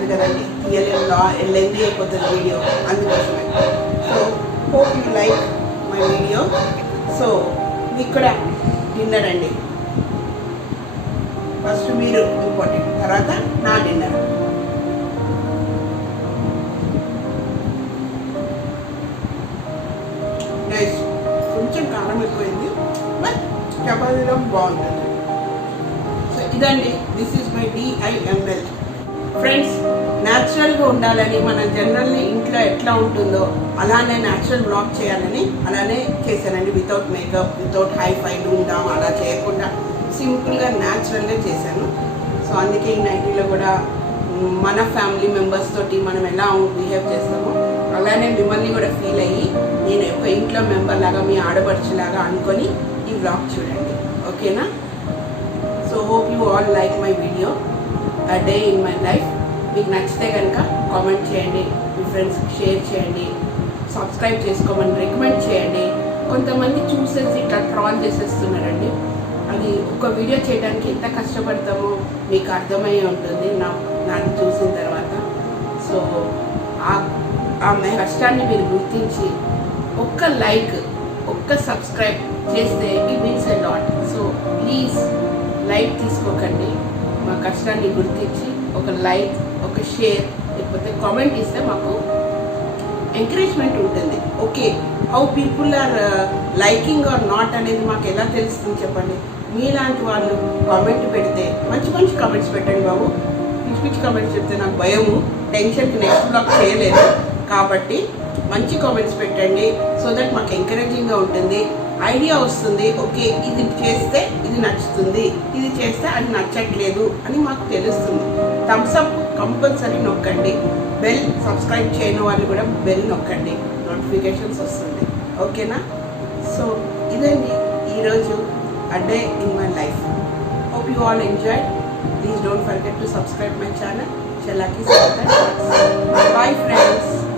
కాదు కదండి, లెందీ అయిపోతుంది వీడియో, అందుకోసమే. So hope you like my video. So ఇక్కడ డిన్నర్ అండి, ఫస్ట్ మీరు ఇంపార్టెంట్, తర్వాత నా డిన్నర్. నైస్, కొంచెం కారం ఎక్కువైంది, బట్ చపాతీలో బాగుంటుంది. సో ఇదండి, this is my DIML. Friends, న్యాచురల్గా ఉండాలని, మన జనరల్లీ ఇంట్లో ఎట్లా ఉంటుందో అలానే న్యాచురల్ బ్లాగ్ చేయాలని అలానే చేశానండి. వితౌట్ మేకప్, వితౌట్ హైఫై ఉందాం అలా చేయకుండా సింపుల్గా న్యాచురల్గా చేశాను. సో అందుకే ఈ నైటీలో కూడా మన ఫ్యామిలీ మెంబర్స్ తోటి మనం ఎలా బిహేవ్ చేస్తామో అలానే మిమ్మల్ని కూడా ఫీల్ అయ్యి నేను ఒక ఇంట్లో మెంబర్ లాగా, మీ ఆడపడుచులాగా అనుకొని ఈ బ్లాగ్ చూడండి, ఓకేనా? So hope you all like my video, a day in my life. మీకు నచ్చితే కనుక కామెంట్ చేయండి, మీ ఫ్రెండ్స్కి షేర్ చేయండి, సబ్స్క్రైబ్ చేసుకోమని రికమెండ్ చేయండి. కొంతమంది చూసేసి ఇట్లా ట్రాల్ చేసేస్తున్నారండి. అది ఒక వీడియో చేయడానికి ఎంత కష్టపడతామో మీకు అర్థమయ్యే ఉంటుంది నాకు చూసిన తర్వాత. సో ఆ కష్టాన్ని మీరు గుర్తించి ఒక్క లైక్, ఒక్క సబ్స్క్రైబ్ చేస్తే it means a lot. So please like తీసుకోకండి, మా కష్టాన్ని గుర్తించి ఒక లైక్, ఒక షేర్, లేకపోతే కామెంట్ ఇస్తే మాకు ఎంకరేజ్మెంట్ ఉంటుంది. Okay, how people are liking or not అనేది మాకు ఎలా తెలుస్తుంది చెప్పండి? మీలాంటి వాళ్ళు కామెంట్ పెడితే మంచి మంచి కామెంట్స్ పెట్టండి బాబు. పిచ్చి పిచ్చి కామెంట్స్ చెప్తే నాకు భయము, టెన్షన్కి నెక్స్ట్ బ్లాగ్ చేయలేదు. కాబట్టి మంచి కామెంట్స్ పెట్టండి, సో దట్ మాకు ఎంకరేజింగ్గా ఉంటుంది, ఐడియా వస్తుంది. ఓకే, ఇది చేస్తే ఇది నచ్చుతుంది, ఇది చేస్తే అది నచ్చట్లేదు అని మాకు తెలుస్తుంది. థమ్స్ అప్ కంపల్సరీ నొక్కండి, బెల్, సబ్స్క్రైబ్ చేయని వాళ్ళు కూడా బెల్ నొక్కండి, నోటిఫికేషన్స్ వస్తుంది, ఓకేనా? సో ఇదండి ఈరోజు a day in my life. Hope you all enjoyed. Please don't forget to subscribe my channel, Shalaki Saratha. Bye friends.